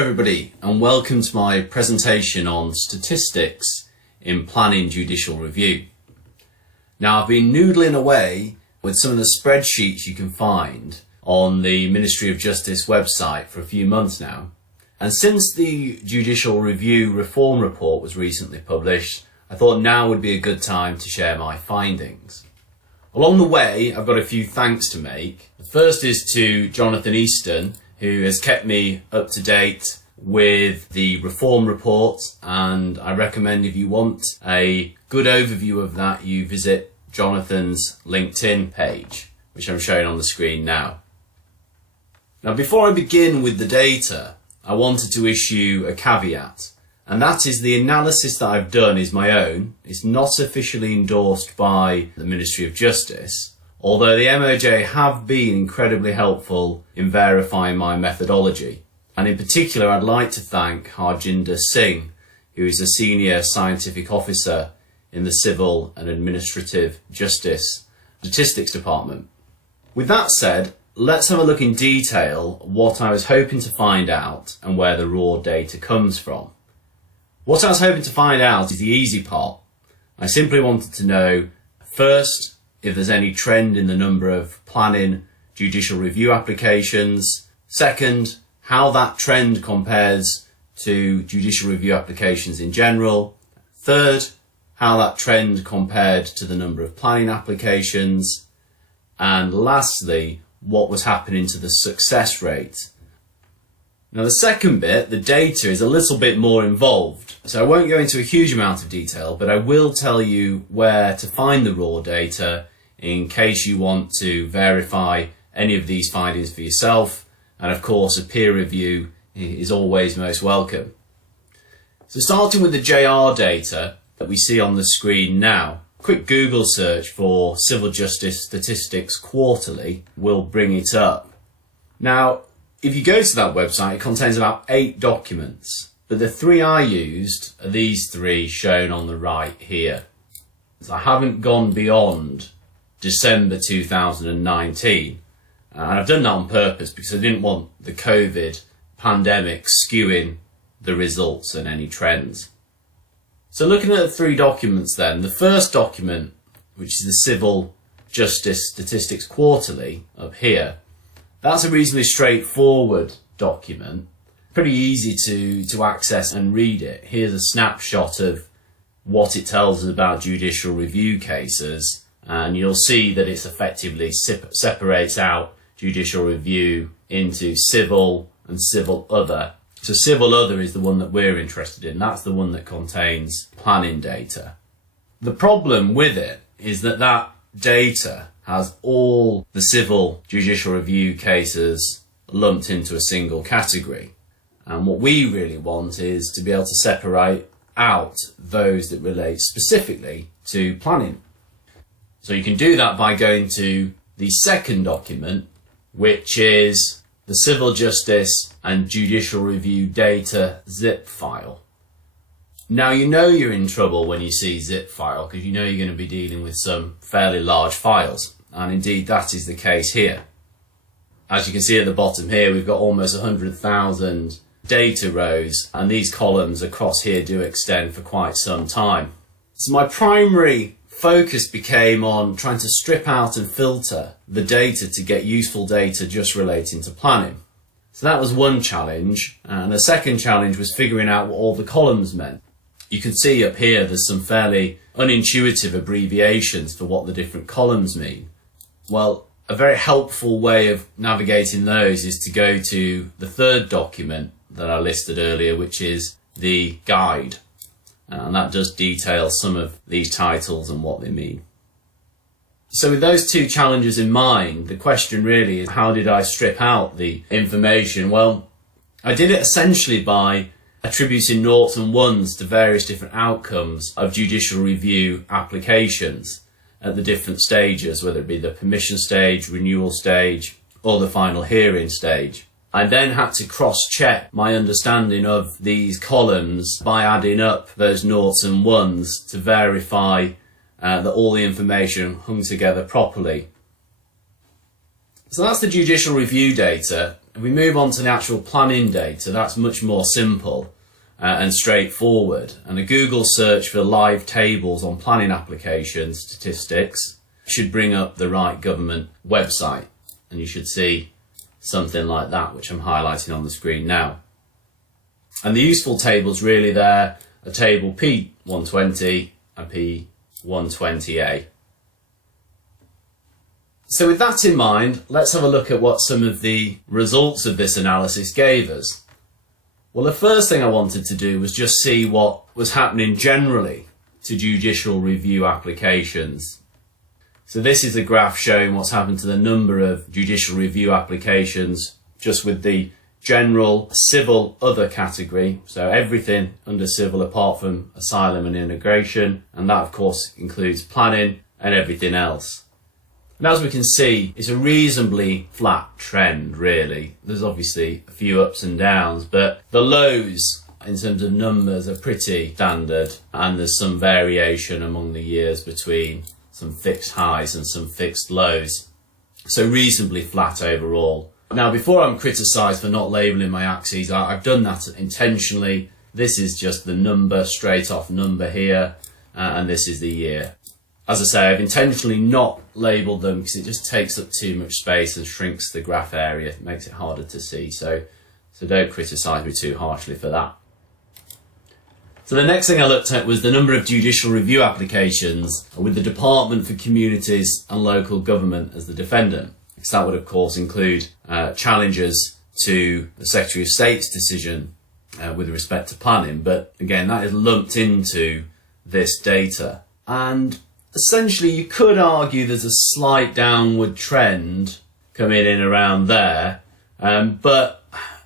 Hello everybody and welcome to my presentation on statistics in planning judicial review. Now I've been noodling away with some of the spreadsheets you can find on the Ministry of Justice website for a few months now, and since the Judicial Review Reform Report was recently published, I thought now would be a good time to share my findings. Along the way I've got a few thanks to make. The first is to Jonathan Easton, who has kept me up to date with the reform report, and I recommend if you want a good overview of that you visit Jonathan's LinkedIn page, which I'm showing on the screen now. Now before I begin with the data, I wanted to issue a caveat, and that is the analysis that I've done is my own. It's not officially endorsed by the Ministry of Justice, although the MOJ have been incredibly helpful in verifying my methodology. And in particular, I'd like to thank Harjinder Singh, who is a senior scientific officer in the Civil and Administrative Justice Statistics Department. With that said, let's have a look in detail what I was hoping to find out and where the raw data comes from. What I was hoping to find out is the easy part. I simply wanted to know, first, if there's any trend in the number of planning judicial review applications. Second, how that trend compares to judicial review applications in general. Third, how that trend compared to the number of planning applications. And lastly, what was happening to the success rate. Now the second bit, the data, is a little bit more involved. So I won't go into a huge amount of detail, but I will tell you where to find the raw data in case you want to verify any of these findings for yourself. And of course, a peer review is always most welcome. So starting with the JR data that we see on the screen now, a quick Google search for Civil Justice Statistics Quarterly will bring it up. Now, if you go to that website, it contains about 8 documents, but the 3 I used are these 3 shown on the right here. So I haven't gone beyond December 2019, and I've done that on purpose because I didn't want the COVID pandemic skewing the results and any trends. So looking at the 3 documents then, the first document, which is the Civil Justice Statistics Quarterly up here, that's a reasonably straightforward document, pretty easy to access and read it. Here's a snapshot of what it tells us about judicial review cases, and you'll see that it's effectively separates out judicial review into civil and civil other. So civil other is the one that we're interested in. That's the one that contains planning data. The problem with it is that that data has all the civil judicial review cases lumped into a single category. And what we really want is to be able to separate out those that relate specifically to planning. So you can do that by going to the second document, which is the Civil Justice and Judicial Review Data zip file. Now you know you're in trouble when you see zip file because you know you're going to be dealing with some fairly large files, and indeed that is the case here. As you can see at the bottom here, we've got almost 100,000 data rows, and these columns across here do extend for quite some time. So my primary focus became on trying to strip out and filter the data to get useful data just relating to planning. So that was one challenge, and the second challenge was figuring out what all the columns meant. You can see up here there's some fairly unintuitive abbreviations for what the different columns mean. Well, a very helpful way of navigating those is to go to the third document that I listed earlier, which is the guide. And that does detail some of these titles and what they mean. So with those 2 challenges in mind, the question really is, how did I strip out the information? Well, I did it essentially by attributing noughts and ones to various different outcomes of judicial review applications at the different stages, whether it be the permission stage, renewal stage, or the final hearing stage. I then had to cross-check my understanding of these columns by adding up those noughts and ones to verify that all the information hung together properly. So that's the judicial review data. If we move on to the actual planning data, that's much more simple and straightforward. And a Google search for live tables on planning application statistics should bring up the right government website. And you should see something like that, which I'm highlighting on the screen now. And the useful tables really there are table P120 and P120A. So with that in mind, let's have a look at what some of the results of this analysis gave us. Well, the first thing I wanted to do was just see what was happening generally to judicial review applications. So this is a graph showing what's happened to the number of judicial review applications just with the general civil other category, so everything under civil apart from asylum and immigration, and that of course includes planning and everything else. And as we can see, it's a reasonably flat trend really. There's obviously a few ups and downs, but the lows in terms of numbers are pretty standard, and there's some variation among the years between some fixed highs and some fixed lows. So reasonably flat overall. Now, before I'm criticised for not labelling my axes, I've done that intentionally. This is just the number, straight off number here, and this is the year. As I say, I've intentionally not labelled them because it just takes up too much space and shrinks the graph area. It makes it harder to see, so don't criticise me too harshly for that. So the next thing I looked at was the number of judicial review applications with the Department for Communities and Local Government as the defendant. Because that would of course include challenges to the Secretary of State's decision with respect to planning, but again that is lumped into this data. And essentially you could argue there's a slight downward trend coming in around there, but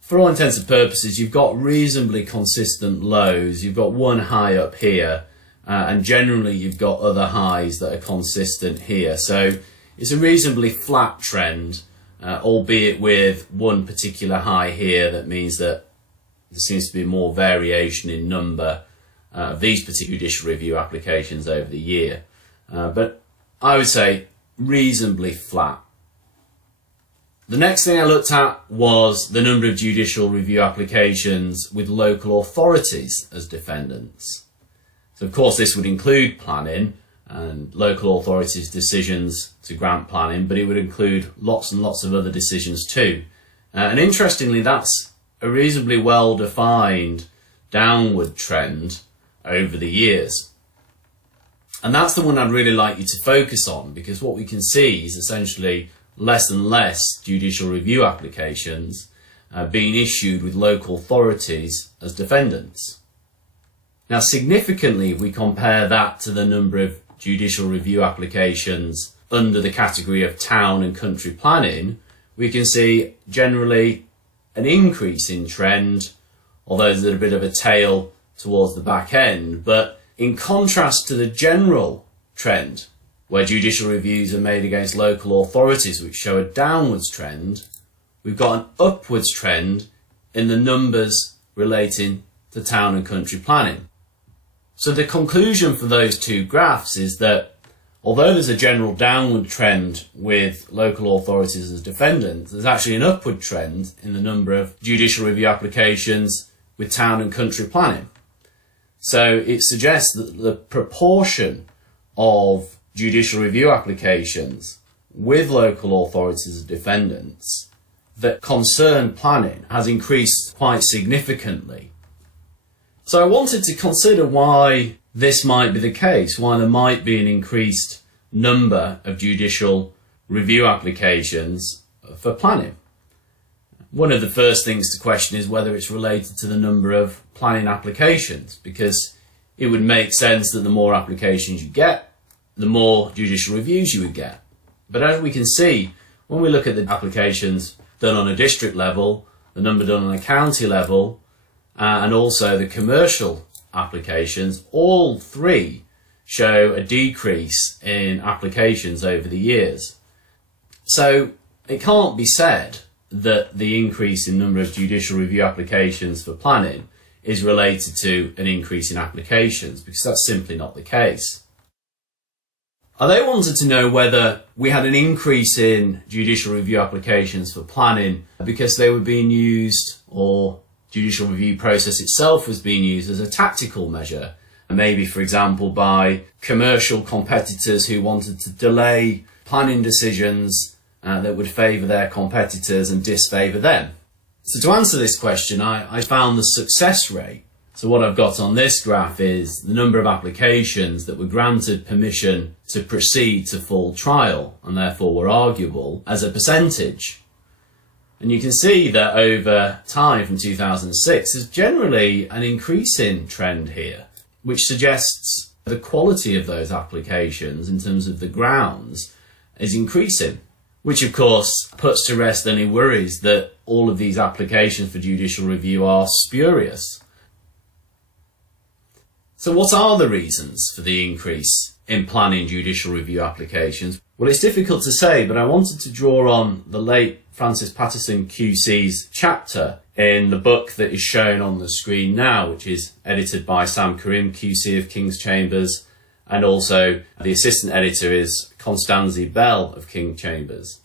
for all intents and purposes you've got reasonably consistent lows. You've got one high up here, and generally you've got other highs that are consistent here. So it's a reasonably flat trend, albeit with one particular high here that means that there seems to be more variation in number of these particular judicial review applications over the year. But I would say reasonably flat. The next thing I looked at was the number of judicial review applications with local authorities as defendants. So of course this would include planning and local authorities' decisions to grant planning, but it would include lots and lots of other decisions too. And interestingly, that's a reasonably well-defined downward trend over the years. And that's the one I'd really like you to focus on, because what we can see is essentially less and less judicial review applications being issued with local authorities as defendants. Now, significantly, if we compare that to the number of judicial review applications under the category of town and country planning, we can see generally an increase in trend, although there's a bit of a tail towards the back end. But in contrast to the general trend, where judicial reviews are made against local authorities which show a downwards trend, we've got an upwards trend in the numbers relating to town and country planning. So the conclusion for those two graphs is that although there's a general downward trend with local authorities as defendants, there's actually an upward trend in the number of judicial review applications with town and country planning. So it suggests that the proportion of judicial review applications with local authorities as defendants that concern planning has increased quite significantly. So I wanted to consider why this might be the case, why there might be an increased number of judicial review applications for planning. One of the first things to question is whether it's related to the number of planning applications, because it would make sense that the more applications you get, the more judicial reviews you would get. But as we can see, when we look at the applications done on a district level, the number done on a county level, and also the commercial applications, all three show a decrease in applications over the years. So it can't be said that the increase in number of judicial review applications for planning is related to an increase in applications, because that's simply not the case. They wanted to know whether we had an increase in judicial review applications for planning because they were being used, or judicial review process itself was being used as a tactical measure, and maybe, for example, by commercial competitors who wanted to delay planning decisions that would favour their competitors and disfavour them. So to answer this question, I found the success rate. So what I've got on this graph is the number of applications that were granted permission to proceed to full trial and therefore were arguable as a percentage. And you can see that over time from 2006 there's generally an increasing trend here, which suggests the quality of those applications in terms of the grounds is increasing, which of course puts to rest any worries that all of these applications for judicial review are spurious. So what are the reasons for the increase in planning judicial review applications? Well, it's difficult to say, but I wanted to draw on the late Francis Patterson QC's chapter in the book that is shown on the screen now, which is edited by Sam Karim, QC of King's Chambers, and also the assistant editor is Constanzi Bell of King's Chambers.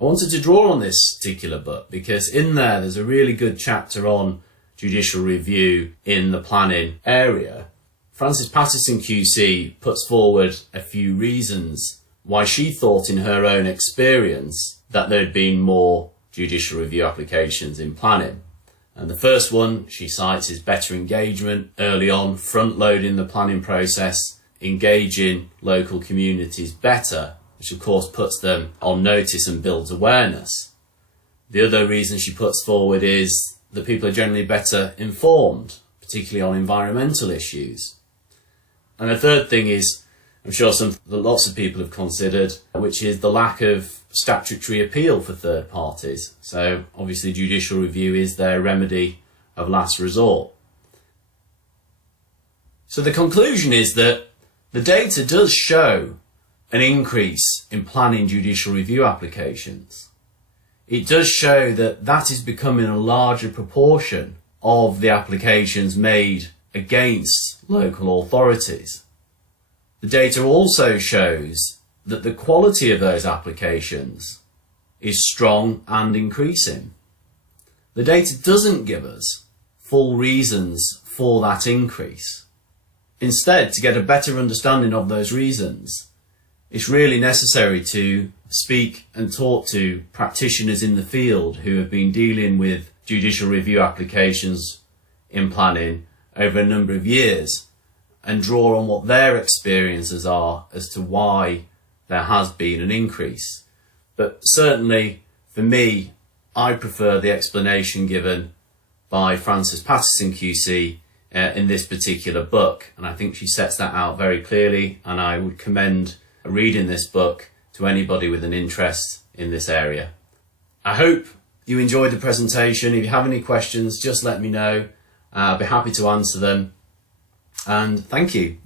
I wanted to draw on this particular book because in there's a really good chapter on judicial review in the planning area. Francis Patterson QC puts forward a few reasons why she thought in her own experience that there'd been more judicial review applications in planning. And the first one she cites is better engagement early on, front-loading the planning process, engaging local communities better, which of course puts them on notice and builds awareness. The other reason she puts forward is that people are generally better informed, particularly on environmental issues. And the third thing is, I'm sure lots of people have considered, which is the lack of statutory appeal for third parties. So obviously judicial review is their remedy of last resort. So the conclusion is that the data does show an increase in planning judicial review applications. It does show that that is becoming a larger proportion of the applications made against local authorities. The data also shows that the quality of those applications is strong and increasing. The data doesn't give us full reasons for that increase. Instead, to get a better understanding of those reasons, it's really necessary to speak and talk to practitioners in the field who have been dealing with judicial review applications in planning over a number of years and draw on what their experiences are as to why there has been an increase. But certainly for me, I prefer the explanation given by Francis Patterson QC in this particular book, and I think she sets that out very clearly, and I would commend reading this book to anybody with an interest in this area. I hope you enjoyed the presentation. If you have any questions, just let me know. I'll be happy to answer them. And thank you.